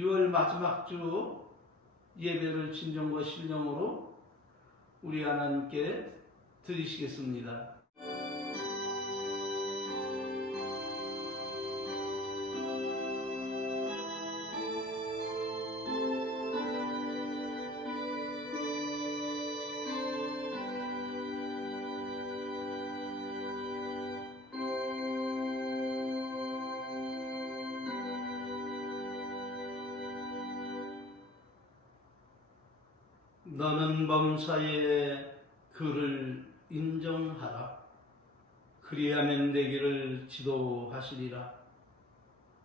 6월 마지막 주 예배를 진정과 신령으로 우리 하나님께 드리시겠습니다. 너는 범사에 그를 인정하라. 그리하면 내 길을 지도하시리라.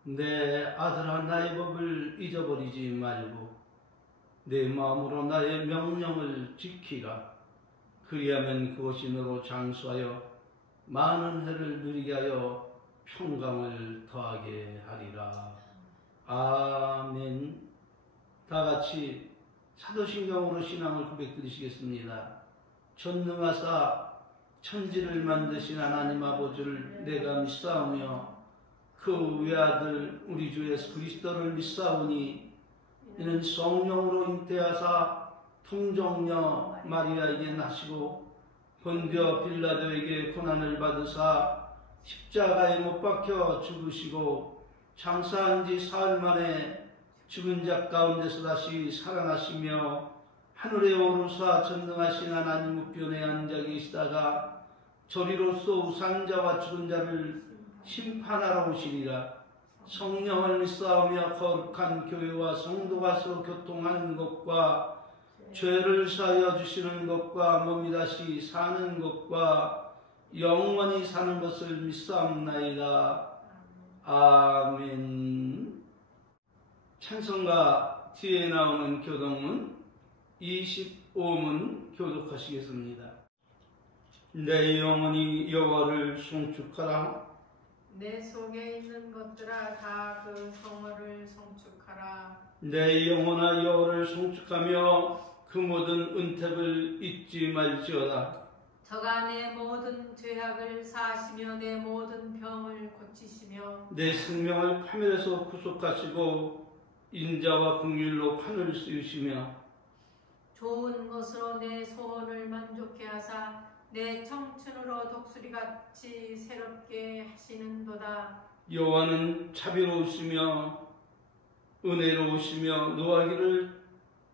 내 아들아, 나의 법을 잊어버리지 말고 내 마음으로 나의 명령을 지키라. 그리하면 그것이 너로 장수하여 많은 해를 누리게 하여 평강을 더하게 하리라. 아멘. 다 같이 사도신경으로 신앙을 고백드리시겠습니다. 전능하사 천지를 만드신 하나님 아버지를 내가 믿사오며 그 외아들 우리 주 예수 그리스도를 믿사오니 이는 성령으로 잉태하사 통정녀 마리아에게 나시고 본디오 빌라도에게 고난을 받으사 십자가에 못 박혀 죽으시고 장사한 지 사흘 만에 죽은 자 가운데서 다시 살아나시며 하늘에 오르사 전능하신 하나님 우편에 앉아 계시다가 저리로서 우산자와 죽은 자를 심판하러 오시리라. 성령을 믿사오며 거룩한 교회와 성도가 서로 교통하는 것과 죄를 사하여 주시는 것과 몸이 다시 사는 것과 영원히 사는 것을 믿사옵나이다. 아멘. 찬송가 뒤에 나오는 교독문 25문 교독하시겠습니다. 내 영혼이 여호와를 송축하라. 내 속에 있는 것들아 다 그 성호를 송축하라. 내 영혼아 여호와를 송축하며 그 모든 은택을 잊지 말지어다. 저가 내 모든 죄악을 사하시며 내 모든 병을 고치시며 내 생명을 파멸에서 구속하시고 인자와 긍휼로 판을 씌우시며 좋은 것으로 내 소원을 만족해 하사 내 청춘으로 독수리같이 새롭게 하시는도다. 여호와는 자비로우시며 은혜로우시며 노하기를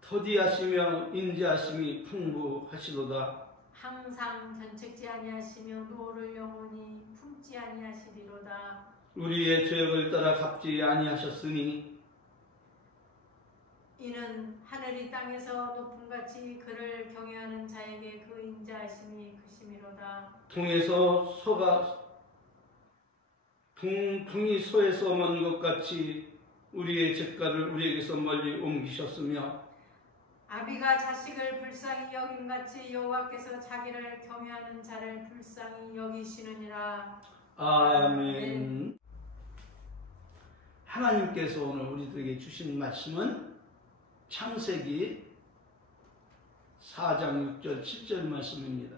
더디하시며 인자하심이 풍부하시도다. 항상 견책지 아니하시며 노를 영원히 품지 아니하시리로다. 우리의 죄악을 따라 갚지 아니하셨으니 이는 하늘이 땅에서 높음같이 그를 경외하는 자에게 그 인자하심이 크심이로다. 둥이 소에서 먼 것 같이 우리의 죄가를 우리에게서 멀리 옮기셨으며 아비가 자식을 불쌍히 여김같이 여호와께서 자기를 경외하는 자를 불쌍히 여기시느니라. 아멘. 하나님께서 오늘 우리들에게 주신 말씀은 창세기 4장 6절 7절 말씀입니다.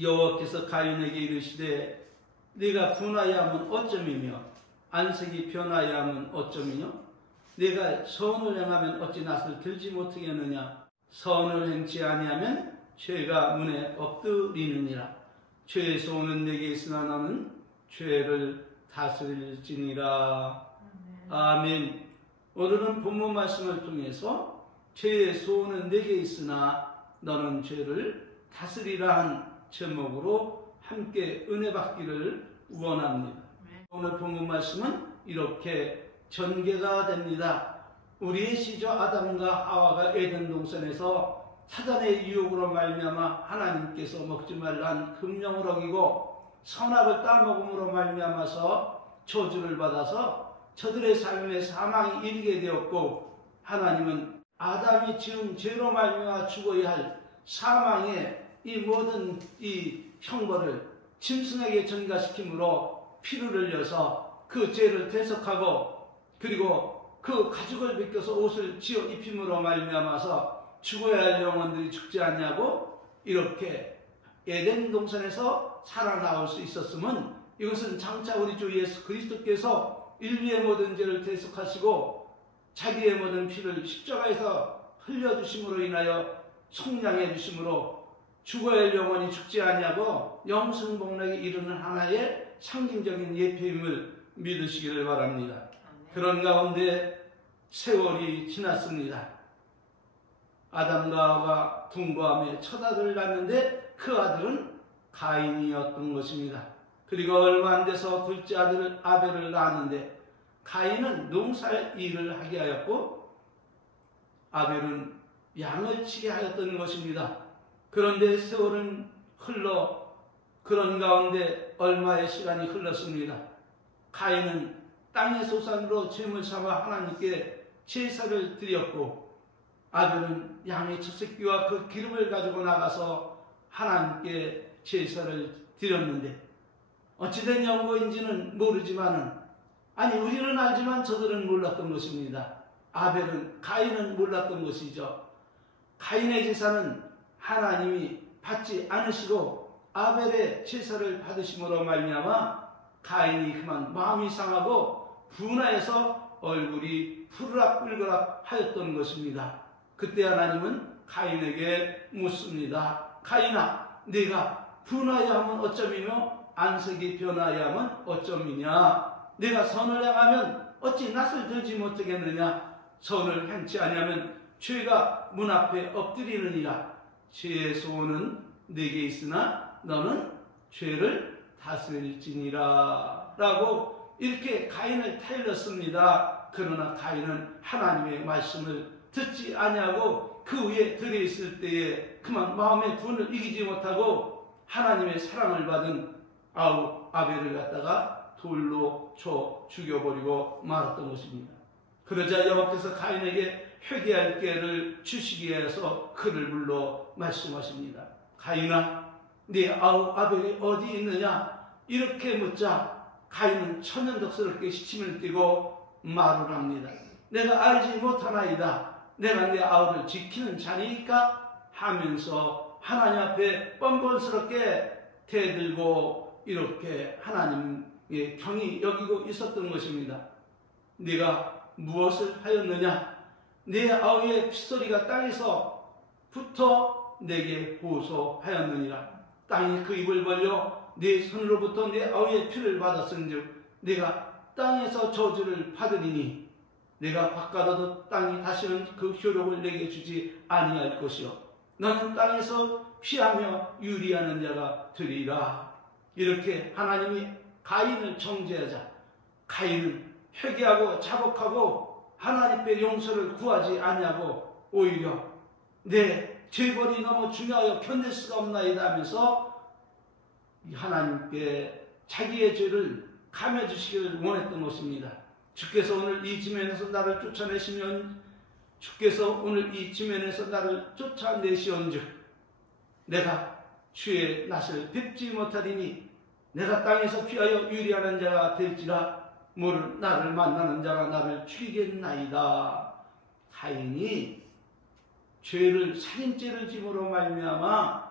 여호와께서 가인에게 이르시되 네가 분하여 하면 어쩌미며 안색이 변하여 하면 어쩌미뇨? 네가 선을 행하면 어찌 낯을 들지 못하겠느냐? 선을 행치 아니하면 죄가 문에 엎드리느니라. 죄에서 오는 내게 있으나 나는 죄를 다스릴지니라. 아멘. 오늘은 본문 말씀을 통해서 죄의 소원은 내게 있으나 너는 죄를 다스리라 한 제목으로 함께 은혜 받기를 원합니다. 오늘 본문 말씀은 이렇게 전개가 됩니다. 우리의 시조 아담과 하와가 에덴 동산에서 사단의 유혹으로 말미암아 하나님께서 먹지 말란 금령을 어기고 선악을 따먹음으로 말미암아서 저주를 받아서 저들의 삶에 사망이 이르게 되었고, 하나님은 아담이 지은 죄로 말미암아 죽어야 할 사망의 이 모든 이 형벌을 짐승에게 전가시킴으로 피를 흘려서 그 죄를 대속하고, 그리고 그 가죽을 벗겨서 옷을 지어 입힘으로 말미암아서 죽어야 할 영혼들이 죽지 않냐고 이렇게 에덴 동산에서 살아나올 수 있었으면, 이것은 장차 우리 주 예수 그리스도께서 인류의 모든 죄를 대속하시고 자기의 모든 피를 십자가에서 흘려주심으로 인하여 속량해 주심으로 죽어야 할 영혼이 죽지 아니하고 영생복락에 이르는 하나의 상징적인 예표임을 믿으시기를 바랍니다. 그런 가운데 세월이 지났습니다. 아담과 하와가 동거함에 첫 아들을 낳았는데 그 아들은 가인이었던 것입니다. 그리고 얼마 안 돼서 둘째 아들 아벨을 낳았는데 가인은 농사의 일을 하게 하였고 아벨은 양을 치게 하였던 것입니다. 그런데 세월은 흘러 그런 가운데 얼마의 시간이 흘렀습니다. 가인은 땅의 소산으로 제물 삼아 하나님께 제사를 드렸고 아벨은 양의 첫 새끼와 그 기름을 가지고 나가서 하나님께 제사를 드렸는데 어찌된 연고인지는 모르지만은 아니 우리는 알지만 저들은 몰랐던 것입니다. 아벨은 가인은 몰랐던 것이죠. 가인의 제사는 하나님이 받지 않으시고 아벨의 제사를 받으심으로 말미암아 가인이 그만 마음이 상하고 분하여서 얼굴이 푸르락불그락 하였던 것입니다. 그때 하나님은 가인에게 묻습니다. 가인아, 네가 분하여 하면 어쩌미며 안색이 변하여 하면 어쩌미냐? 네가 선을 행하면 어찌 낯을 들지 못하겠느냐? 선을 행치 아니하면 죄가 문 앞에 엎드리느니라. 죄의 소원은 네게 있으나 너는 죄를 다스릴지니라 라고 이렇게 가인을 타일렀습니다. 그러나 가인은 하나님의 말씀을 듣지 아니하고 그 위에 들어있을 때에 그만 마음의 분을 이기지 못하고 하나님의 사랑을 받은 아벨을 갖다가 돌로 쳐 죽여버리고 말았던 것입니다. 그러자 여호와께서 가인에게 회개할 기회를 주시기 위해서 그를 불러 말씀하십니다. 가인아, 네 아벨이 어디 있느냐? 이렇게 묻자 가인은 천연덕스럽게 시침을 띠고 말을 합니다. 내가 알지 못하나이다. 내가 내 아우를 지키는 자니까 하면서 하나님 앞에 뻔뻔스럽게 대들고 이렇게 하나님의 경이 여기고 있었던 것입니다. 네가 무엇을 하였느냐? 내 아우의 핏소리가 땅에서 붙어 내게 호소하였느니라. 땅이 그 입을 벌려 네 손으로부터 내 아우의 피를 받았은즉 내가 땅에서 저주를 받으리니 내가 바꿔도 땅이 다시는 그 효력을 내게 주지 아니할 것이요 너는 땅에서 피하며 유리하는 자가 되리라. 이렇게 하나님이 가인을 정죄하자 가인은 회개하고 자복하고 하나님께 용서를 구하지 아니하고 오히려 내 죄벌이 너무 중요하여 견딜 수가 없나이다 하면서 하나님께 자기의 죄를 감해주시기를 원했던 것입니다. 주께서 오늘 이 지면에서 나를 쫓아내시면 주께서 오늘 이 지면에서 나를 쫓아내시온즉 내가 주의 낯을 뵙지 못하리니 내가 땅에서 피하여 유리하는 자가 될지라 모를 나를 만나는 자가 나를 죽이겠나이다. 가인이 죄를 살인죄를 짐으로 말미암아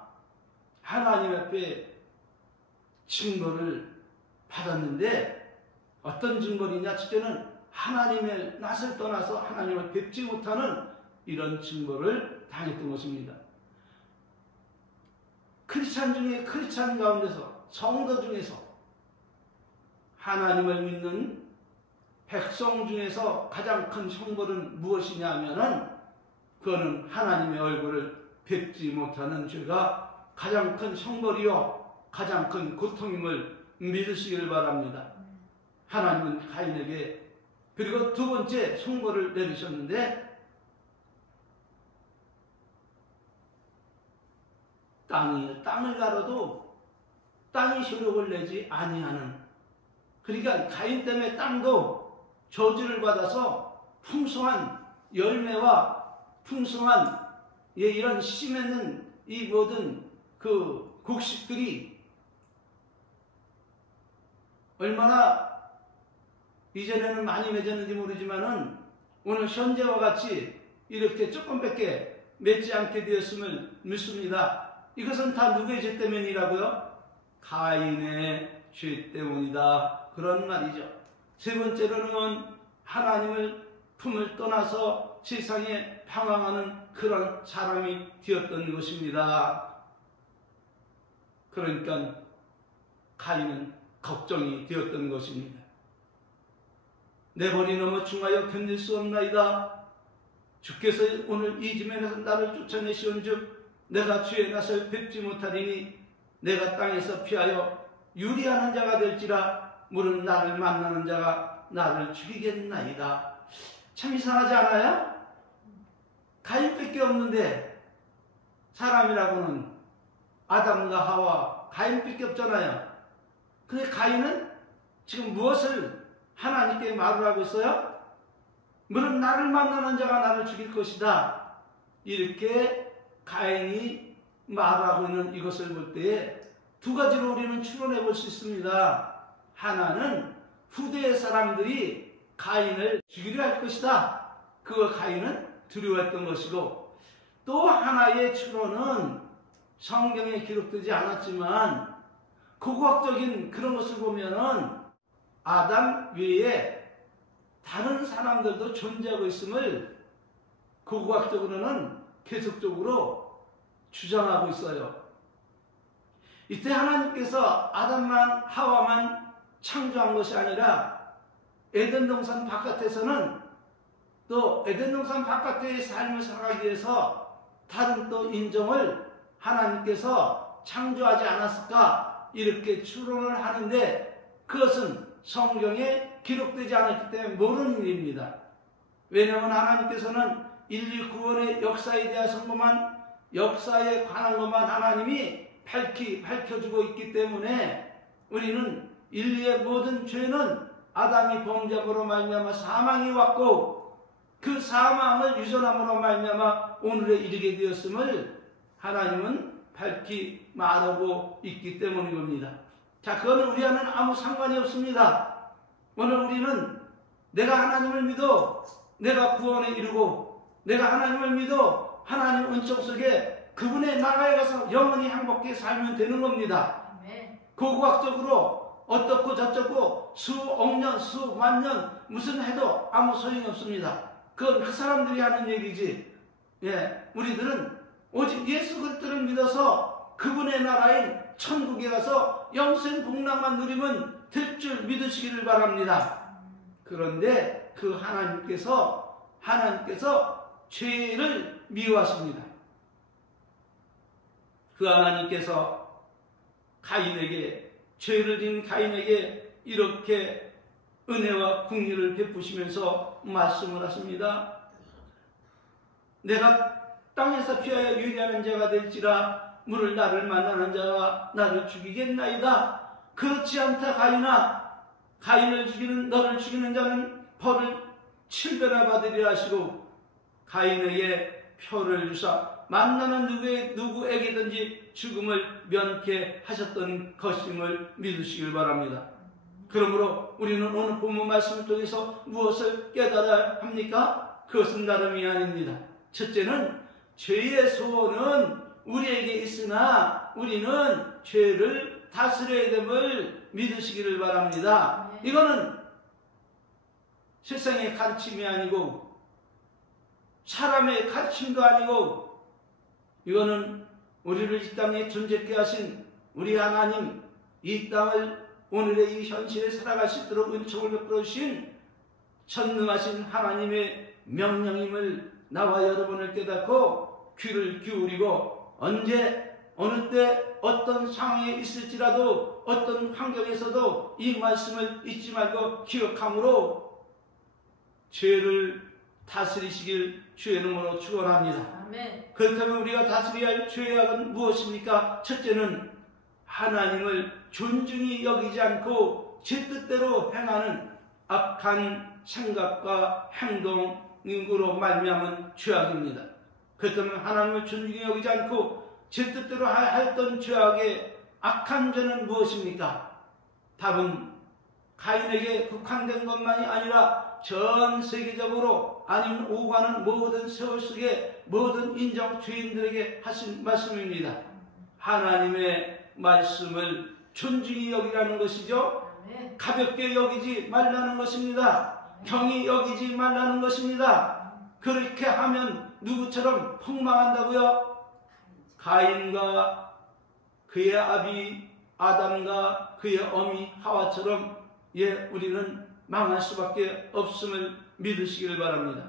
하나님 앞에 증거를 받았는데 어떤 증거이냐? 첫째는 하나님의 낯을 떠나서 하나님을 뵙지 못하는 이런 증거를 당했던 것입니다. 크리스찬 중에 크리스찬 가운데서 성도 중에서 하나님을 믿는 백성 중에서 가장 큰 형벌은 무엇이냐 하면은 그거는 하나님의 얼굴을 뵙지 못하는 죄가 가장 큰 형벌이요 가장 큰 고통임을 믿으시기를 바랍니다. 하나님은 가인에게 그리고 두 번째 형벌을 내리셨는데 땅을 가로도 땅이 효력을 내지 아니하는 그러니까 가인 때문에 땅도 저주를 받아서 풍성한 열매와 풍성한 이런 씨 맺는 이 모든 그 곡식들이 얼마나 이전에는 많이 맺었는지 모르지만은 오늘 현재와 같이 이렇게 조금밖에 맺지 않게 되었음을 믿습니다. 이것은 다 누구의 죄 때문이라고요? 가인의 죄 때문이다. 그런 말이죠. 세 번째로는 하나님을 품을 떠나서 세상에 방황하는 그런 사람이 되었던 것입니다. 그러니까 가인은 걱정이 되었던 것입니다. 내 벌이 너무 중하여 견딜 수 없나이다. 주께서 오늘 이 지면에서 나를 쫓아내시온즉 내가 주의 낯을 뵙지 못하리니 내가 땅에서 피하여 유리하는 자가 될지라 물은 나를 만나는 자가 나를 죽이겠나이다. 참 이상하지 않아요? 가인밖에 없는데 사람이라고는 아담과 하와 가인밖에 없잖아요. 근데 가인은 지금 무엇을 하나님께 말을 하고 있어요? 물은 나를 만나는 자가 나를 죽일 것이다. 이렇게 가인이 말하고 있는 이것을 볼 때에 두 가지로 우리는 추론해 볼 수 있습니다. 하나는 후대의 사람들이 가인을 죽이려 할 것이다. 그걸 가인은 두려워했던 것이고, 또 하나의 추론은 성경에 기록되지 않았지만 고고학적인 그런 것을 보면은 아담 외에 다른 사람들도 존재하고 있음을 고고학적으로는 계속적으로 주장하고 있어요. 이때 하나님께서 아담만 하와만 창조한 것이 아니라 에덴 동산 바깥에서는 또 에덴 동산 바깥의 삶을 살아가기 위해서 다른 또 인종을 하나님께서 창조하지 않았을까 이렇게 추론을 하는데 그것은 성경에 기록되지 않았기 때문에 모르는 일입니다. 왜냐하면 하나님께서는 인류 구원의 역사에 대한 것만, 역사에 관한 것만 하나님이 밝혀주고 있기 때문에 우리는 인류의 모든 죄는 아담이 범죄함으로 말미암아 사망이 왔고 그 사망을 유전함으로 말미암아 오늘에 이르게 되었음을 하나님은 밝히 말하고 있기 때문인 겁니다. 자, 그거는 우리와는 아무 상관이 없습니다. 오늘 우리는 내가 하나님을 믿어 내가 구원에 이르고 내가 하나님을 믿어 하나님 은총 속에 그분의 나라에 가서 영원히 행복하게 살면 되는 겁니다. 고고학적으로 어떻고 저쩌고 수억 년, 수만 년 무슨 해도 아무 소용이 없습니다. 그건 그 사람들이 하는 얘기지. 예, 우리들은 오직 예수 그리스도를 믿어서 그분의 나라인 천국에 가서 영생 복락만 누리면 될 줄 믿으시기를 바랍니다. 그런데 그 하나님께서 죄를 미워하십니다. 그 하나님께서 가인에게, 죄를 지은 가인에게 이렇게 은혜와 긍휼을 베푸시면서 말씀을 하십니다. 내가 땅에서 피하여 유리하는 자가 될지라 물을 나를 만나는 자가 나를 죽이겠나이다. 그렇지 않다 가인아, 가인을 죽이는 너를 죽이는 자는 벌을 7배나 받으리라 하시고 가인에게 표를 주사 만나는 누구에게든지 죽음을 면케 하셨던 것임을 믿으시길 바랍니다. 그러므로 우리는 오늘 본문 말씀을 통해서 무엇을 깨달아야 합니까? 그것은 다름이 아닙니다. 첫째는 죄의 소원은 우리에게 있으나 우리는 죄를 다스려야 됨을 믿으시기를 바랍니다. 이거는 세상의 가르침이 아니고 사람의 가르침도 아니고 이거는 우리를 이 땅에 존재케 하신 우리 하나님, 이 땅을 오늘의 이 현실에 살아가시도록 은총을 베풀어 주신 전능하신 하나님의 명령임을 나와 여러분을 깨닫고 귀를 기울이고 언제 어느 때 어떤 상황에 있을지라도 어떤 환경에서도 이 말씀을 잊지 말고 기억함으로 죄를 다스리시길 주의 이름으로 축원합니다. 그렇다면 우리가 다스려야 할 죄악은 무엇입니까? 첫째는 하나님을 존중히 여기지 않고 제 뜻대로 행하는 악한 생각과 행동으로 말미암은 죄악입니다. 그렇다면 하나님을 존중히 여기지 않고 제 뜻대로 하였던 죄악의 악한 죄는 무엇입니까? 답은 가인에게 국한된 것만이 아니라 전 세계적으로 아니면 오가는 모든 세월 속의 모든 인정 죄인들에게 하신 말씀입니다. 하나님의 말씀을 존중히 여기라는 것이죠. 가볍게 여기지 말라는 것입니다. 경히 여기지 말라는 것입니다. 그렇게 하면 누구처럼 폭망한다고요? 가인과 그의 아비 아담과 그의 어미 하와처럼 우리는 망할 수밖에 없음을 믿으시길 바랍니다.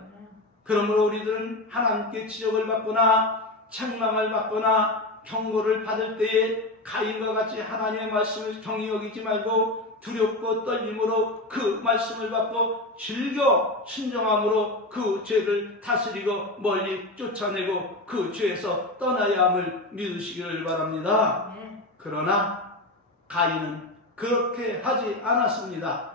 그러므로 우리들은 하나님께 지적을 받거나 책망을 받거나 경고를 받을 때에 가인과 같이 하나님의 말씀을 경히 여기지 말고 두렵고 떨림으로 그 말씀을 받고 즐겨 순종함으로 그 죄를 다스리고 멀리 쫓아내고 그 죄에서 떠나야 함을 믿으시기를 바랍니다. 그러나 가인은 그렇게 하지 않았습니다.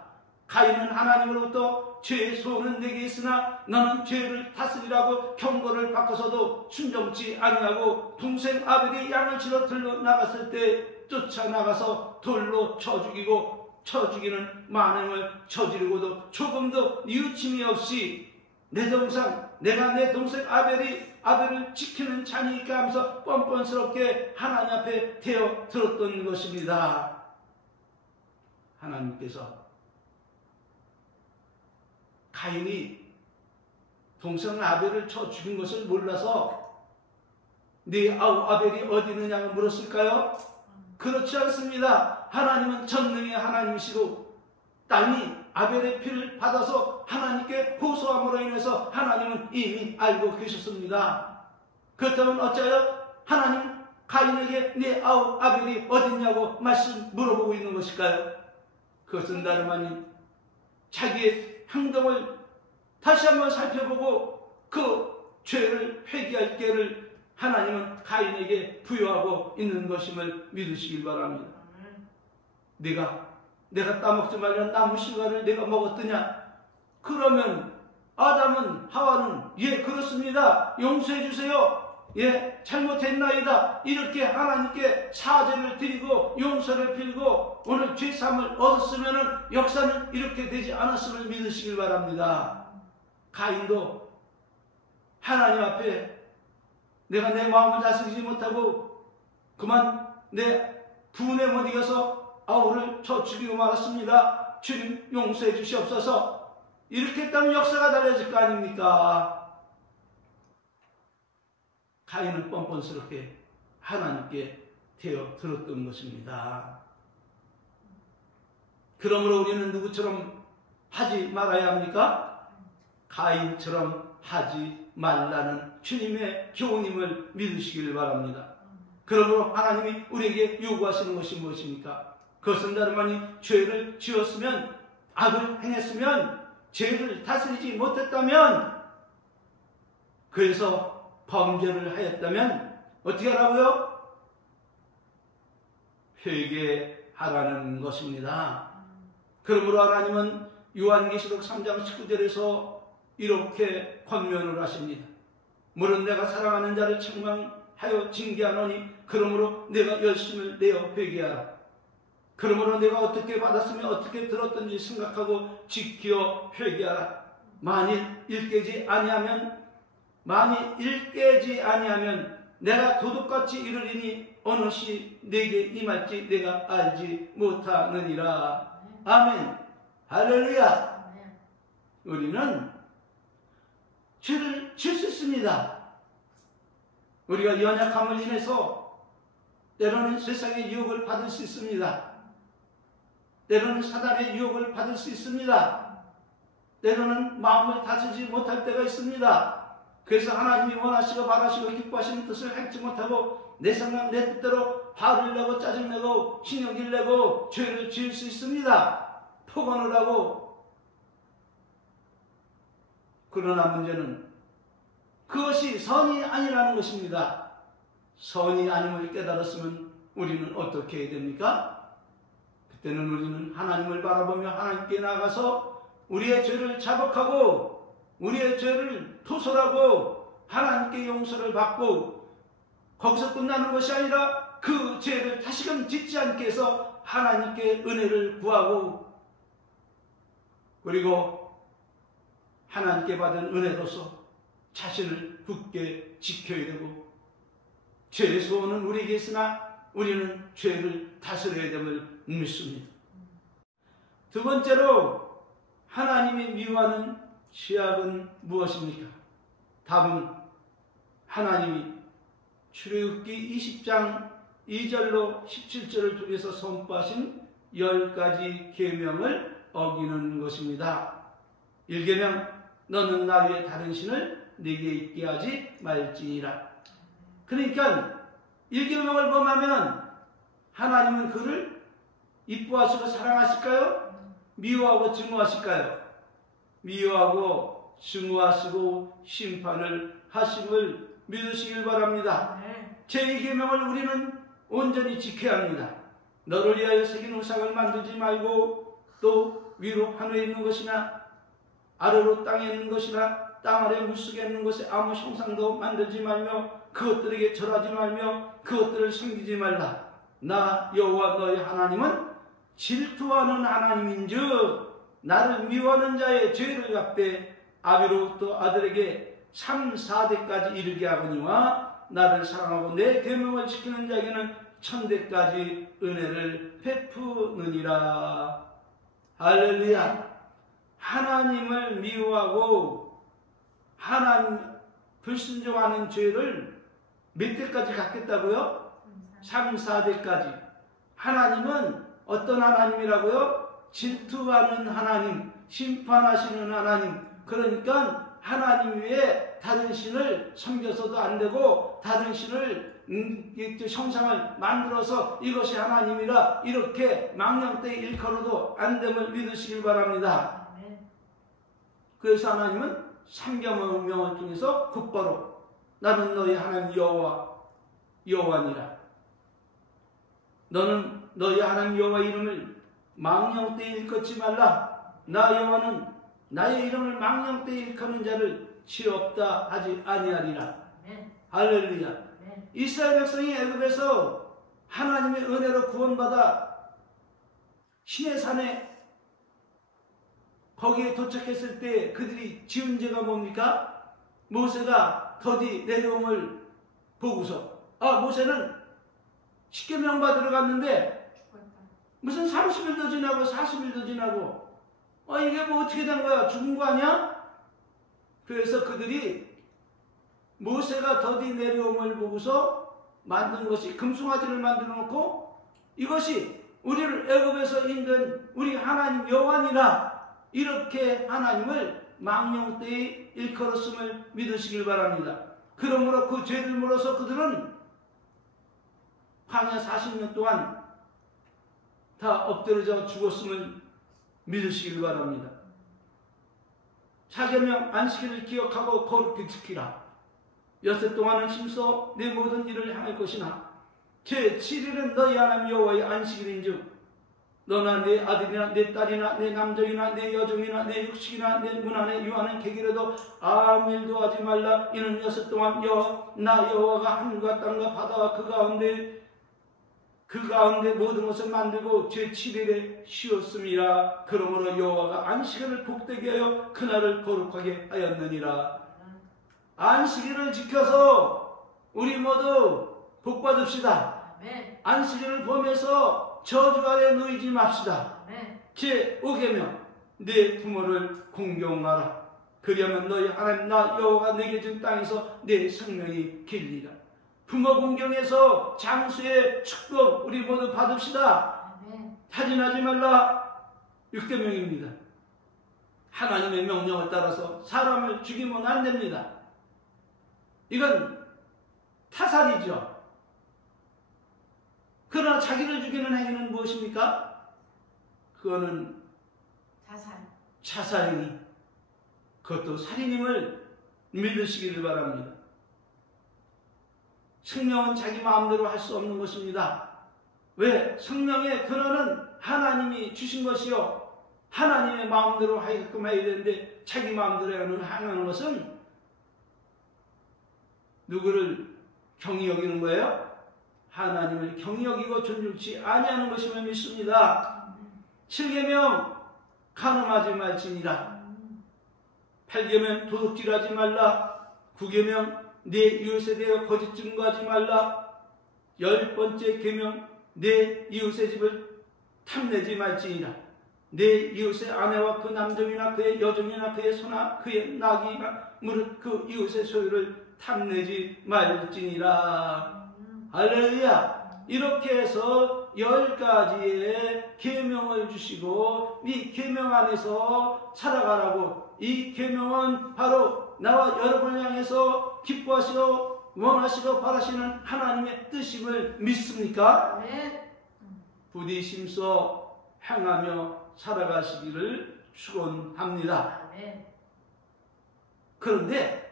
가인은 하나님으로부터 죄의 소원은 내게 있으나 너는 죄를 다스리라고 경고를 받고서도 순종치 아니하고 동생 아벨이 양을 치러 들러 나갔을 때 쫓아나가서 돌로 쳐 죽이는 만행을 저지르고도 조금도 뉘우침이 없이 내가 내 동생 아벨을 지키는 자니까 하면서 뻔뻔스럽게 하나님 앞에 대어 들었던 것입니다. 하나님께서 가인이 동생 아벨을 쳐 죽인 것을 몰라서 네 아벨이 어디 있느냐고 물었을까요? 그렇지 않습니다. 하나님은 전능의 하나님이시고 땅이 아벨의 피를 받아서 하나님께 고소함으로 인해서 하나님은 이미 알고 계셨습니다. 그렇다면 어찌하여 하나님 가인에게 네 아벨이 어딨냐고 물어보고 있는 것일까요? 그것은 다름 아닌 자기의 행동을 다시 한번 살펴보고 그 죄를 회개할 기회를 하나님은 가인에게 부여하고 있는 것임을 믿으시길 바랍니다. 내가 따먹지 말란 나무 실과를 내가 먹었더냐? 그러면 아담은 하와는 그렇습니다. 용서해 주세요. 잘못했나이다. 이렇게 하나님께 사죄를 드리고 용서를 빌고 오늘 죄사함을 얻었으면 역사는 이렇게 되지 않았음을 믿으시길 바랍니다. 가인도 하나님 앞에 내가 내 마음을 다스리지 못하고 그만 내 분에 못 이겨서 아우를 쳐 죽이고 말았습니다. 주님 용서해 주시옵소서. 이렇게 했다면 역사가 달라질 거 아닙니까? 가인은 뻔뻔스럽게 하나님께 대어 들었던 것입니다. 그러므로 우리는 누구처럼 하지 말아야 합니까? 가인처럼 하지 말라는 주님의 교훈임을 믿으시길 바랍니다. 그러므로 하나님이 우리에게 요구하시는 것이 무엇입니까? 그것은 다름 아닌 죄를 지었으면 악을 행했으면 죄를 다스리지 못했다면 그래서 범죄를 하였다면 어떻게 하라고요? 회개하라는 것입니다. 그러므로 하나님은 요한계시록 3장 19절에서 이렇게 권면을 하십니다. 물은 내가 사랑하는 자를 책망하여 징계하노니 그러므로 내가 열심을 내어 회개하라. 그러므로 내가 어떻게 받았으면 어떻게 들었든지 생각하고 지켜 회개하라. 만일 일깨지 아니하면 내가 도둑같이 이르리니 어느 시 내게 임할지 내가 알지 못하느니라. 아멘. 할렐루야. 우리는 죄를 지을 수 있습니다. 우리가 연약함을 인해서 때로는 세상의 유혹을 받을 수 있습니다. 때로는 사단의 유혹을 받을 수 있습니다. 때로는 마음을 다스리지 못할 때가 있습니다. 그래서 하나님이 원하시고 바라시고 기뻐하시는 뜻을 행치 못하고 내 생각 내 뜻대로 화를 내고 짜증내고 신경질 내고 죄를 지을 수 있습니다. 폭언을 하고. 그러나 문제는 그것이 선이 아니라는 것입니다. 선이 아님을 깨달았으면 우리는 어떻게 해야 됩니까? 그때는 우리는 하나님을 바라보며 하나님께 나가서 우리의 죄를 자복하고 우리의 죄를 토설하고 하나님께 용서를 받고 거기서 끝나는 것이 아니라 그 죄를 다시금 짓지 않게 해서 하나님께 은혜를 구하고 그리고 하나님께 받은 은혜로서 자신을 굳게 지켜야 되고 죄의 소원은 우리에게 있으나 우리는 죄를 다스려야 됨을 믿습니다. 두 번째로 하나님이 미워하는 죄악은 무엇입니까? 답은 하나님이 출애굽기 20장 2절로 17절을 통해서 선포하신 10가지 계명을 어기는 것입니다. 1계명, 너는 나 외에 다른 신을 네게 있게 하지 말지니라. 그러니까 1계명을 범하면 하나님은 그를 이뻐하시고 사랑하실까요? 미워하고 증오하실까요? 미워하고 증오하시고 심판을 하심을 믿으시길 바랍니다. 제2계명을 우리는 온전히 지켜야 합니다. 너를 위하여 새긴 우상을 만들지 말고, 또 위로 하늘에 있는 것이나 아래로 땅에 있는 것이나 땅 아래 물속에 있는 것에 아무 형상도 만들지 말며 그것들에게 절하지 말며 그것들을 섬기지 말라. 나 여호와 너의 하나님은 질투하는 하나님인즉 나를 미워하는 자의 죄를 갚되 아비로부터 아들에게 3, 4대까지 이르게 하거니와 나를 사랑하고 내 계명을 지키는 자에게는 1000대까지 은혜를 베푸느니라. 할렐루야. 하나님을 미워하고 하나님 불순종하는 죄를 몇 대까지 갚겠다고요? 3, 4대까지. 하나님은 어떤 하나님이라고요? 질투하는 하나님, 심판하시는 하나님. 그러니까 하나님 외에 다른 신을 섬겨서도 안 되고 다른 신을 형상을 만들어서 이것이 하나님이라 이렇게 망령되이 일컬어도 안 됨을 믿으시길 바랍니다. 그래서 하나님은 3계명을 통해서 곧바로 나는 너희 하나님 여호와니라. 너는 너희 하나님 여호와 이름을 망령되이 일컫지 말라. 나 여호와는 나의 이름을 망령되이 일컫는 자를 죄 없다 하지 아니하리라. 할렐루야. 이스라엘 백성이 애굽에서 하나님의 은혜로 구원받아 시내산에 거기에 도착했을 때 그들이 지은 죄가 뭡니까? 모세가 더디 내려옴을 보고서 모세는 10계명 받으러 갔는데 무슨 30일도 지나고 40일도 지나고 이게 뭐 어떻게 된 거야? 죽은 거 아니야? 그래서 그들이 모세가 더디 내려옴을 보고서 만든 것이 금송아지를 만들어 놓고 이것이 우리를 애굽에서 인도한 우리 하나님 여호와니라 이렇게 하나님을 망령되이 일컬었음을 믿으시길 바랍니다. 그러므로 그 죄를 물어서 그들은 광야 40년 동안 다 엎드려져 죽었음을 믿으시길 바랍니다. 4계명 안식일을 기억하고 거룩히 지키라. 엿새 동안은 힘써 내 모든 일을 행할 것이나 제7일은 너희 하나님 여호와의 안식일인즉 너나 내 아들이나 내 딸이나 내 남종이나 내 여종이나 내 육식이나 내 문 안에 유하는 객이라도 아무 일도 하지 말라. 이는 엿새 동안 나 여호와가 하늘과 땅과 바다와 그 가운데 모든 것을 만들고 제7일에 쉬었음이라. 그러므로 여호와가 안식일을 복되게 하여 그날을 거룩하게 하였느니라. 안식일을 지켜서 우리 모두 복받읍시다. 안식일을 보면서 저주 아래 놓이지 맙시다. 제5계명 내 부모를 공경하라. 그리하면 너희 하나님 나 여호와가 내게 준 땅에서 내 생명이 길리라. 부모 공경에서 장수의 축복 우리 모두 받읍시다. 타진하지 말라. 6계명입니다. 하나님의 명령을 따라서 사람을 죽이면 안 됩니다. 이건 타살이죠. 그러나 자기를 죽이는 행위는 무엇입니까? 그거는 자살이니 그것도 살인임을 믿으시기를 바랍니다. 생명은 자기 마음대로 할 수 없는 것입니다. 왜? 생명의 근원은 하나님이 주신 것이요 하나님의 마음대로 하게끔 해야 되는데 자기 마음대로 하는 것은 누구를 경히 여기는 거예요? 하나님을 경히 여기고 존중치 아니하는 것임을 믿습니다. 7계명 간음하지 말지니라. 8계명 도둑질하지 말라. 9계명 내 이웃에 대하여 거짓 증거하지 말라. 10번째 계명 내 이웃의 집을 탐내지 말지니라. 내 이웃의 아내와 그 남종이나 그의 여종이나 그의 소나 그의 나귀가 무릇 그 이웃의 소유를 탐내지 말지니라. 할렐루야. 이렇게 해서 10가지의 계명을 주시고 이 계명 안에서 살아가라고. 이 계명은 바로 나와 여러분을 향해서 기뻐하시고 원하시고 바라시는 하나님의 뜻임을 믿습니까? 네. 부디 심써 행하며 살아가시기를 축원합니다. 네. 그런데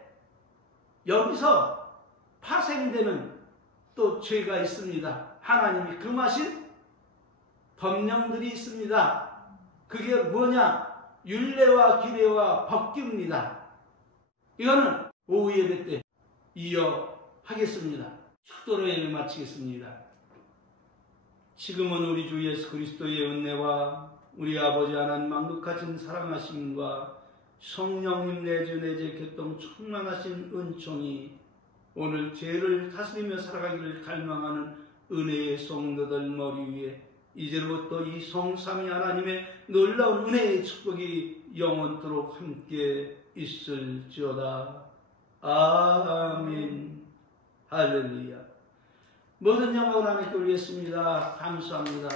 여기서 파생되는 또 죄가 있습니다. 하나님이 금하신 법령들이 있습니다. 그게 뭐냐? 율례와 규례와 법규입니다. 이거는 오후 예배 때 이어하겠습니다. 축도로 예배 마치겠습니다. 지금은 우리 주 예수 그리스도의 은혜와 우리 아버지 하나님 만극하신 사랑하심과 성령님 내주 내재 교통 충만하신 은총이 오늘 죄를 다스리며 살아가기를 갈망하는 은혜의 성도들 머리 위에 이제부터 이 성삼위 하나님의 놀라운 은혜의 축복이 영원토록 함께 있을지어다. 아멘. 할렐루야. 모든 영광을 하나님께 올리겠습니다. 감사합니다.